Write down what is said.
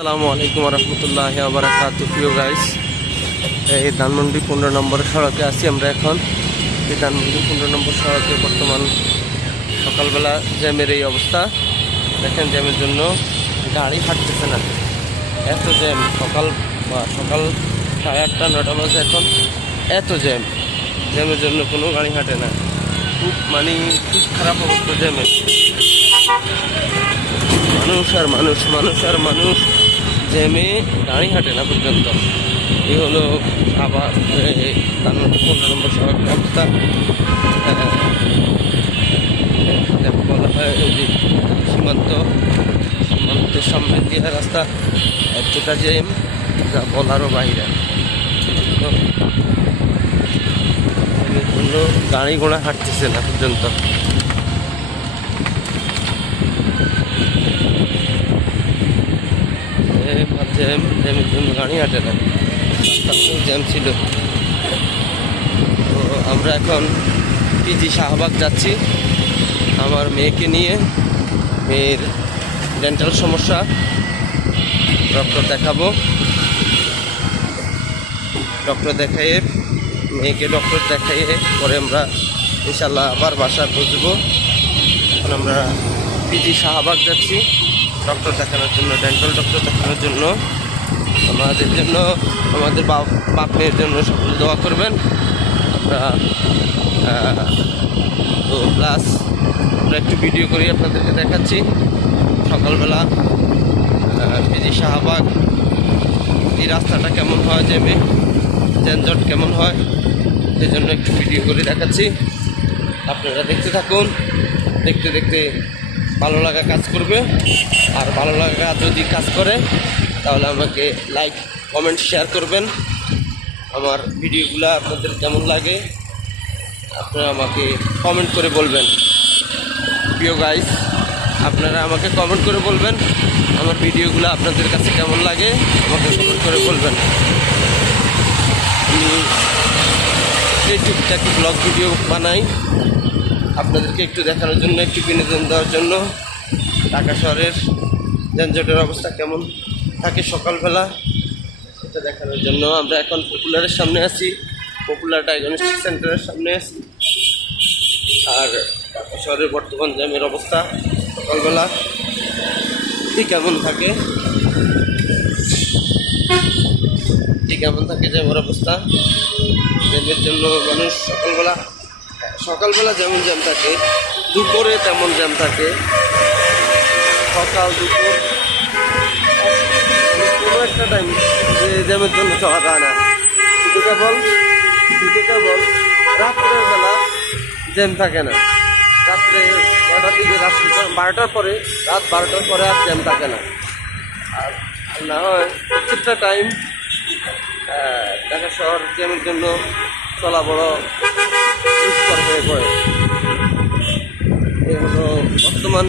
আসসালামু আলাইকুম রহমতুল্লাহ বারাকাতুহু। প্রিয় গাইস, এই ধানমন্ডি 15 নম্বর সড়কে আছি আমরা এখন। এই ধানমন্ডি 15 নম্বর সড়কে বর্তমান সকালবেলা জ্যামের এই অবস্থা দেখেন। জ্যামের জন্য গাড়ি হাঁটতেছে না, এত জ্যাম। সকাল 8:30 9টা বাজে এখন, এত জ্যামের জন্য কোনো গাড়ি হাঁটে না। খুব খুব খারাপ অবস্থা জ্যামের। মানুষ আর মানুষ জ্যামে গাড়ি হাঁটে না পর্যন্ত। এই হলো আবার ধানমন্ডি 15 নম্বর সড়কের অবস্থা। বলা হয় যে সীমান্তের সামনে দিয়ে রাস্তা এতটা জ্যাম যা বলারও বাইরে। জন্য গাড়ি ঘোড়া হাঁটতেছে না পর্যন্ত। জ্যামের জন্য গাড়ি হাঁটে না, জ্যাম ছিল। তো আমরা এখন পিজি শাহবাগ যাচ্ছি আমার মেয়েকে নিয়ে। মেয়ের ডেন্টাল সমস্যা, ডক্টর দেখাবো। ডক্টর দেখাইয়ে মেয়েকে পরে আমরা ইনশাল্লাহ আবার বাসা পৌঁছবো। এখন আমরা পিজি শাহবাগ যাচ্ছি ডক্টর দেখানোর জন্য, ডেন্টাল ডক্টর দেখানোর জন্য। আমাদের বাপ মেয়ের জন্য সকলে দোয়া করবেন। আমরা তো প্লাস আমরা একটু ভিডিও করি আপনাদেরকে দেখাচ্ছি সকালবেলা পিজি শাহবাগ এই রাস্তাটা কেমন হয়, জ্যামে যানজট কেমন হয়, সেই জন্য একটু ভিডিও করে দেখাচ্ছি। আপনারা দেখতে থাকুন। দেখতে দেখতে ভালো লাগা কাজ করবে। আর ভালো লাগা যদি কাজ করে তাহলে আমাকে লাইক কমেন্ট শেয়ার করবেন। আমার ভিডিওগুলো আপনাদের কেমন লাগে আপনারা আমাকে কমেন্ট করে বলবেন। প্রিয় গাইস, আপনারা আমাকে কমেন্ট করে বলবেন আমার ভিডিওগুলো আপনাদের কাছে কেমন লাগে, আমাকে কমেন্ট করে বলবেন। আমি এই টুকটাক ব্লগ ভিডিও বানাই আপনাদেরকে একটু দেখানোর জন্য, একটু বিনোদন দেওয়ার জন্য। ঢাকা শহরের যানজটের অবস্থা কেমন থাকে সকালবেলা সেটা দেখানোর জন্য। আমরা এখন পপুলারের সামনে আছি, পপুলার ডায়াগনস্টিক সেন্টারের সামনে আছি। আর ঢাকা শহরের বর্তমান জ্যামের অবস্থা সকালবেলা কেমন থাকে জ্যামের অবস্থা। জ্যামের জন্য মানুষ সকালবেলা যেমন জ্যাম থাকে, দুপুরে তেমন জ্যাম থাকে। সকাল দুপুর কোনো একটা টাইম যে জ্যামের জন্য চলা যায় না। শুধু কেবল রাত্রের বেলা জ্যাম থাকে না। রাত্রে 12টার দিকে, রাত 12টার পরে, রাত 12টার পরে আর জ্যাম থাকে না। আর না হয় প্রত্যেকটা টাইম ঢাকা শহর জ্যামের জন্য চলা বড় দুষ্কর হয়ে পড়ে। এই হলো